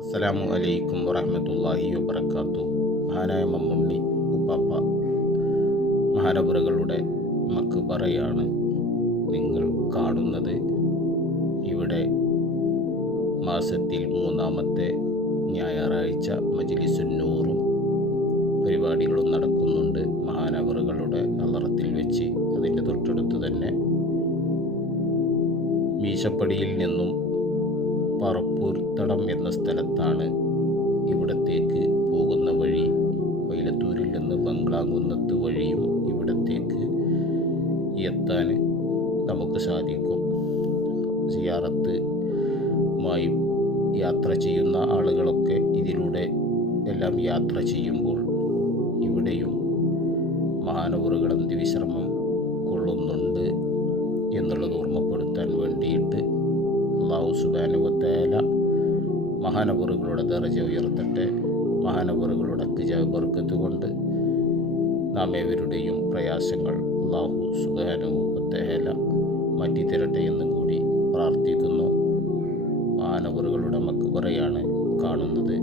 അസ്സലാമു അലൈക്കും വറഹമത്തല്ലാഹി വബർക്കാത്തു മഹാനായ മമ്മുണ്ണി ഉപ്പാപ്പ മഹാനപുരകളുടെ മക്ബറയാണ് നിങ്ങൾ കാണുന്നത്. ഇവിടെ മാസത്തിൽ മൂന്നാമത്തെ ഞായറാഴ്ച മജിലിസുന്നൂറും പരിപാടികളും നടക്കുന്നുണ്ട്. മഹാനവറുകളുടെ അലറത്തിൽ വെച്ച് അതിന്റെ തൊട്ടടുത്ത് തന്നെ മീശപ്പടിയിൽ നിന്നും പറപ്പൂർ തടം എന്ന സ്ഥലത്താണ് ഇവിടത്തേക്ക് പോകുന്ന വഴി. വൈലത്തൂരിൽ നിന്ന് ബംഗ്ലാകുന്നത്ത് വഴിയും ഇവിടത്തേക്ക് എത്താൻ നമുക്ക് സാധിക്കും. സിയാറത്തുമായി യാത്ര ചെയ്യുന്ന ആളുകളൊക്കെ ഇതിലൂടെ എല്ലാം യാത്ര ചെയ്യുമ്പോൾ ഇവിടെയും മഹാനവറുകൾ അന്ത്യവിശ്രമം കൊള്ളുന്നുണ്ട് എന്നുള്ളത് ഓർമ്മപ്പെടുത്താൻ വേണ്ടിയിട്ട് അള്ളാഹു സുബാനുവത്തേല മഹാനപുറുകളുടെ ദർജ ഉയർത്തട്ടെ. മഹാനപുറുകളുടെ ബർക്കത്ത് കൊണ്ട് നാം ഏവരുടെയും പ്രയാസങ്ങൾ അള്ളാഹു സുബാനുവത്തേല മാറ്റിത്തരട്ടെ എന്നും കൂടി പ്രാർത്ഥിക്കുന്നു. മഹാനപുറുകളുടെ മക്കുപറയാണ് കാണുന്നത്.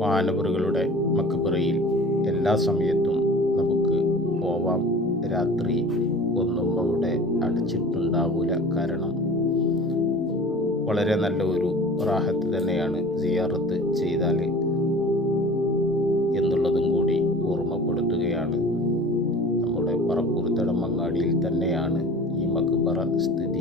മഹാനവറുകളുടെ മക്കുപറയിൽ എല്ലാ സമയത്തും നമുക്ക് പോവാം. രാത്രി ഒന്നും അവിടെ അടച്ചിട്ടുണ്ടാവില്ല കാരണം വളരെ നല്ല ഒരു റാഹത്ത് തന്നെയാണ് സിയാറത്ത് ചെയ്താൽ എന്നുള്ളതും കൂടി ഓർമ്മപ്പെടുത്തുകയാണ്. നമ്മുടെ പറപ്പുറത്തടം മങ്ങാടിയിൽ തന്നെയാണ് ഈ മക്ബറ സ്ഥിതി